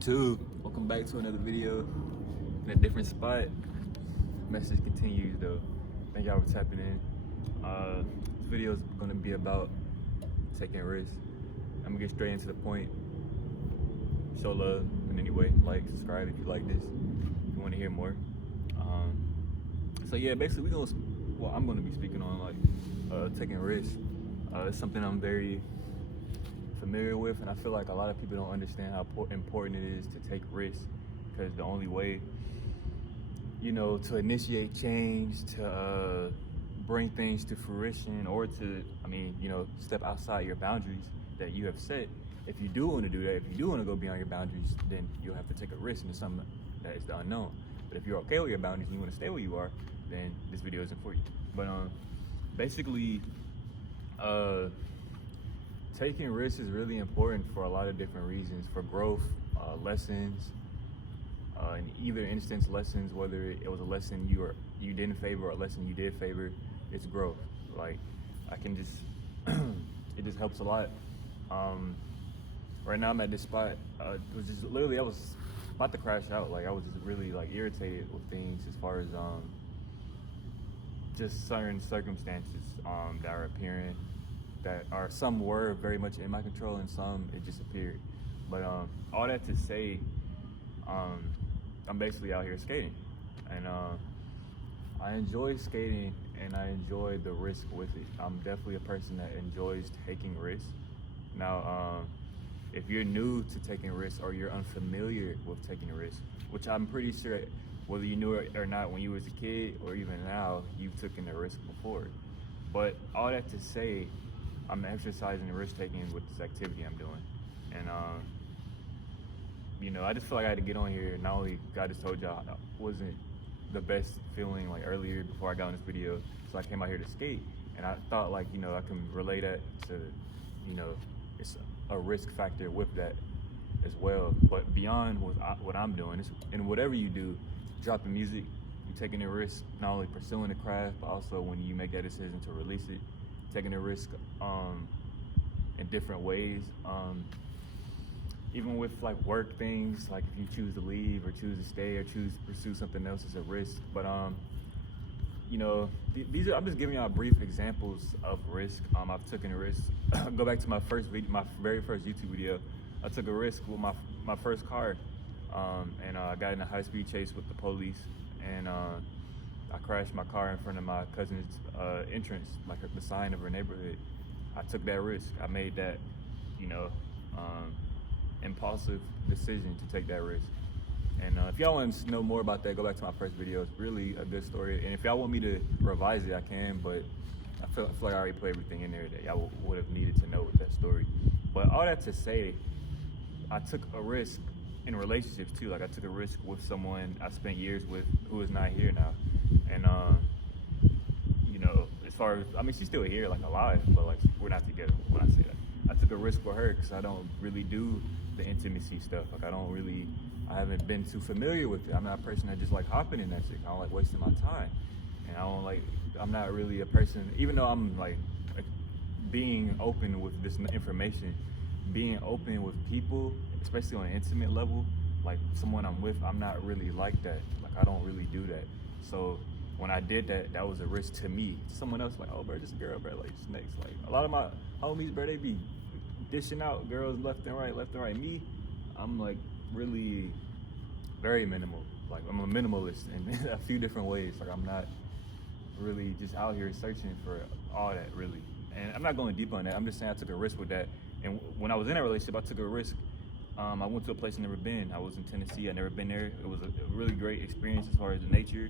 YouTube, welcome back to another video in a different spot. Message continues though. Thank y'all for tapping in. This video is gonna be about taking risks. I'm gonna get straight into the point. Show love in any way, like, subscribe if you like this, if you want to hear more. So yeah, basically I'm gonna be speaking on like taking risks. It's something I'm very familiar with, and I feel like a lot of people don't understand how important it is to take risks, because the only way, to initiate change, to bring things to fruition, or to, step outside your boundaries that you have set. If you do want to do that, if you do want to go beyond your boundaries, then you'll have to take a risk into something that is the unknown. But if you're okay with your boundaries and you want to stay where you are, then this video isn't for you. But basically, taking risks is really important for a lot of different reasons. For growth, lessons, in either instance, lessons, whether it was a lesson you didn't favor or a lesson you did favor, it's growth. Like, it just helps a lot. Right now I'm at this spot, it was just literally, I was about to crash out. Like, I was just really irritated with things as far as just certain circumstances that are appearing, that are, some were very much in my control and some it just appeared. But all that to say, I'm basically out here skating, and I enjoy skating and I enjoy the risk with it. I'm definitely a person that enjoys taking risks. Now, if you're new to taking risks or you're unfamiliar with taking a risk, which I'm pretty sure whether you knew it or not when you was a kid or even now, you've taken a risk before. But all that to say, I'm exercising risk taking with this activity I'm doing. And I just feel like I had to get on here. Not only I just told y'all I wasn't the best feeling earlier before I got on this video, so I came out here to skate, and I thought I can relate that to, it's a risk factor with that as well. But beyond what I'm doing, and whatever you do, dropping music, you're taking a risk, not only pursuing the craft, but also when you make that decision to release it, taking a risk in different ways. Even with work things, if you choose to leave or choose to stay or choose to pursue something else, is a risk. But these are, I'm just giving y'all brief examples of risk. I've taken a risk. Go back to my very first YouTube video. I took a risk with my first car, and I got in a high-speed chase with the police, and I crashed my car in front of my cousin's entrance, the sign of her neighborhood. I took that risk. I made that, impulsive decision to take that risk. And if y'all want to know more about that, go back to my first video. It's really a good story. And if y'all want me to revise it, I can, but I feel like I already put everything in there that y'all would have needed to know with that story. But all that to say, I took a risk in relationships too. I took a risk with someone I spent years with who is not here now. And as far as, she's still here, alive, but we're not together when I say that. I took a risk for her because I don't really do the intimacy stuff. I haven't been too familiar with it. I'm not a person that just hopping in that shit. I don't wasting my time. And I'm not really a person, even though I'm being open with this information, being open with people, especially on an intimate level, someone I'm with, I'm not really like that. I don't really do that. So when I did that, that was a risk to me. Someone else oh, bro, this girl, bro, snakes. A lot of my homies, bro, they be dishing out girls left and right. Me, I'm really very minimal. I'm a minimalist in a few different ways. I'm not really just out here searching for all that, really. And I'm not going deep on that. I'm just saying I took a risk with that. And when I was in a relationship, I took a risk. I went to a place I've never been. I was in Tennessee. I'd never been there. It was a really great experience as far as the nature.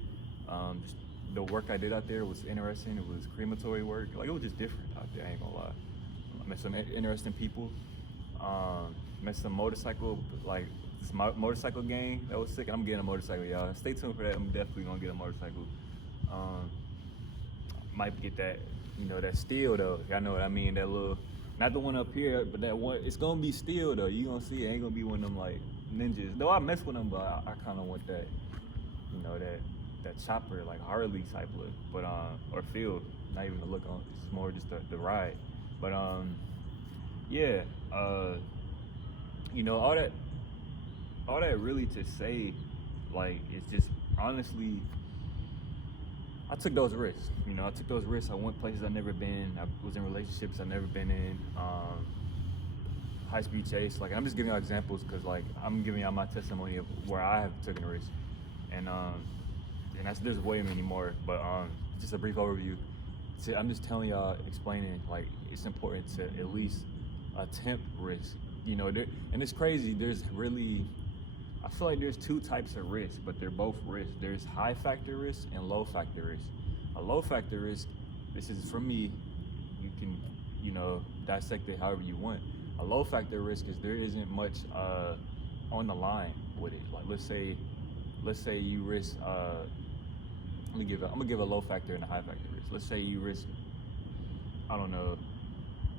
Just the work I did out there was interesting. It was crematory work. It was just different out there, I ain't gonna lie. I met some interesting people. Met some motorcycle, this motorcycle gang that was sick. I'm getting a motorcycle, y'all. Stay tuned for that. I'm definitely gonna get a motorcycle. Might get that, that steel though. Y'all know what I mean? That little, not the one up here, but that one. It's gonna be steel though. You gonna see it. Ain't gonna be one of them ninjas. Though I mess with them, but I kind of want that, that chopper, Harley type look, but or feel. Not even the look on. It's more just the ride. But yeah, all all that really to say, like, it's just honestly, I took those risks. You know, I took those risks. I went places I've never been. I was in relationships I've never been in. High speed chase. Like, I'm just giving y'all examples because, like, I'm giving y'all my testimony of where I have taken a risk, and there's way many more. But just a brief overview. So I'm just telling y'all, explaining, like, it's important to at least attempt risk. You know, and it's crazy. There's really, I feel like there's two types of risk, but they're both risk. There's high factor risk and low factor risk. A low factor risk, this is for me, you can, you know, dissect it however you want. A low factor risk is there isn't much on the line with it. Like, let's say you risk, I'm gonna give a low factor and a high factor risk. Let's say you risk, I don't know,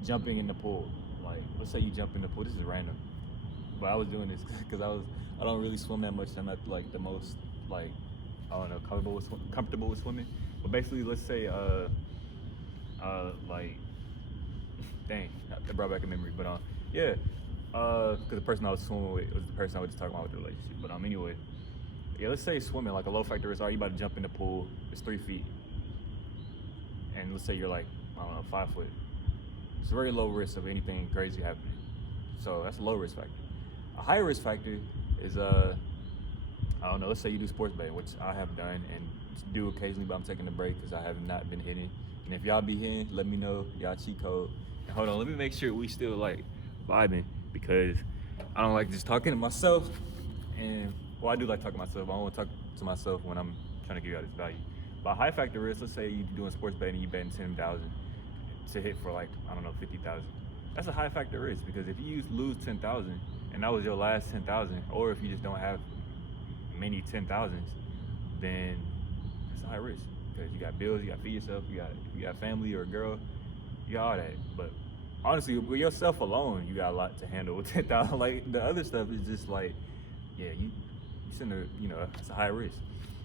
jumping in the pool. Like, let's say you jump in the pool. This is random, but I was doing this because I don't really swim that much. I'm not like the most, like, I don't know, comfortable with swimming. But basically, let's say like, dang, that brought back a memory. But yeah, because the person I was swimming with was the person I was just talking about with the relationship. But anyway, yeah, let's say swimming, like a low factor risk. Are you about to jump in the pool? It's 3 feet, and let's say you're like, I don't know, 5 foot. It's a very low risk of anything crazy happening. So that's a low risk factor. A high risk factor is I don't know, let's say you do sports betting, which I have done and do occasionally, but I'm taking a break because I have not been hitting. And if y'all be hitting, let me know, y'all cheat code. And hold on, let me make sure we still like vibing, because I don't like just talking to myself. And well, I do like talking to myself. I don't want to talk to myself when I'm trying to give y'all this value. But high factor risk, let's say you're doing sports betting and you betting 10,000 to hit for like, I don't know, 50,000. That's a high factor risk, because if you lose 10,000 and that was your last 10,000, or if you just don't have many 10,000s, then it's a high risk, because you got bills, you got to feed yourself, you got family or a girl, you got all that. But honestly, with yourself alone, you got a lot to handle with 10,000. Like, the other stuff is just like, yeah, you shouldn't have, you know, it's a high risk.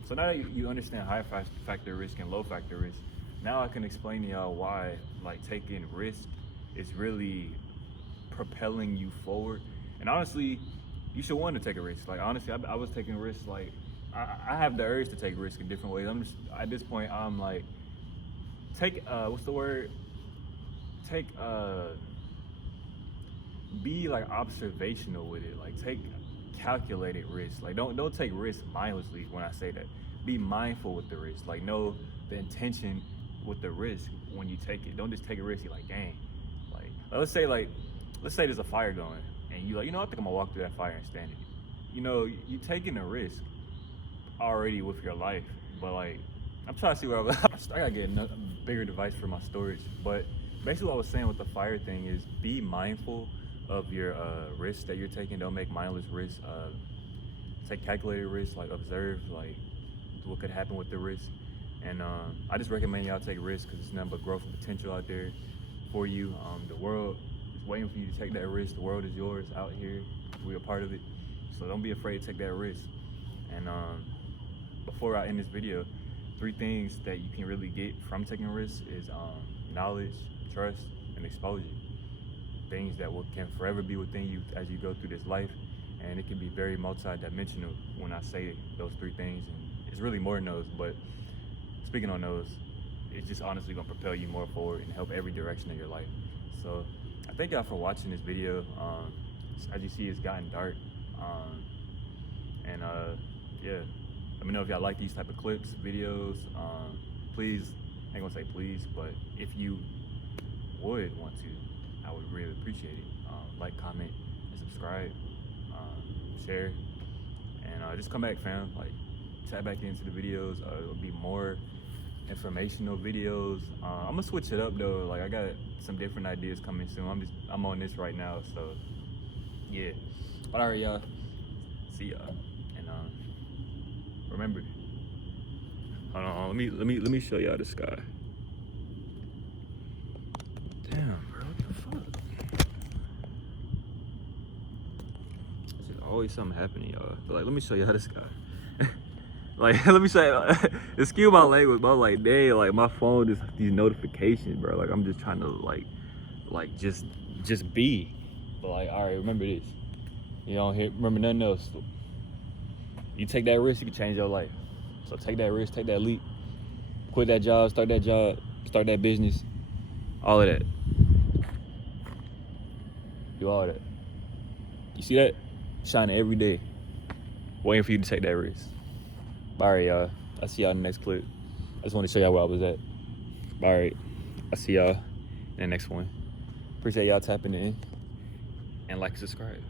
So now that you understand high factor risk and low factor risk, now I can explain to y'all why, like, taking risk is really propelling you forward. And honestly, you should want to take a risk. Like, honestly, I was taking risks. Like, I have the urge to take risks in different ways. I'm just, at this point, I'm like, what's the word? Be like observational with it. Like, take calculated risks. Like, don't take risks mindlessly. When I say that, be mindful with the risk. Like, know the intention with the risk when you take it. Don't just take a risk. You're like, dang. Like, let's say there's a fire going, and you like, you know, I think I'm gonna walk through that fire and stand in it. You know, you taking a risk already with your life. But like, I'm trying to see where I gotta get a bigger device for my storage. But basically, what I was saying with the fire thing is, be mindful of your risks that you're taking. Don't make mindless risks. Take calculated risks. Like, observe like what could happen with the risk. And I just recommend y'all take risks, because it's nothing but growth and potential out there for you. The world is waiting for you to take that risk. The world is yours out here. We're a part of it. So don't be afraid to take that risk. And before I end this video, 3 things that you can really get from taking risks is knowledge, trust, and exposure. Things that can forever be within you as you go through this life. And it can be very multi-dimensional when I say those 3 things. And it's really more than those, but speaking on those, it's just honestly gonna propel you more forward and help every direction of your life. So I thank y'all for watching this video. As you see, it's gotten dark. Yeah, let me know if y'all like these type of clips, videos. Please, I ain't gonna say please, but if you would want to, I would really appreciate it. Like, comment, and subscribe, share, and just come back, fam. Like, tap back into the videos. It'll be more informational videos. I'm gonna switch it up though. Like, I got some different ideas coming soon. I'm on this right now, so yeah. But all right, y'all. See y'all. And remember. Hold on. Let me show y'all the sky. Damn, bro. What the fuck? There's always something happening, y'all. But like, let me show y'all the sky. Like, let me say, excuse my language, but I'm like, dang, like, my phone just these notifications, bro. Like, I'm just trying to like just be. But like, all right, remember this. You don't remember nothing else. You take that risk, you can change your life. So take that risk, take that leap. Quit that job, start that business, all of that. Do all that. You see that? Shining every day. Waiting for you to take that risk. All right, y'all. I'll see y'all in the next clip. I just want to show y'all where I was at. All right. I'll see y'all in the next one. Appreciate y'all tapping in. And like and subscribe.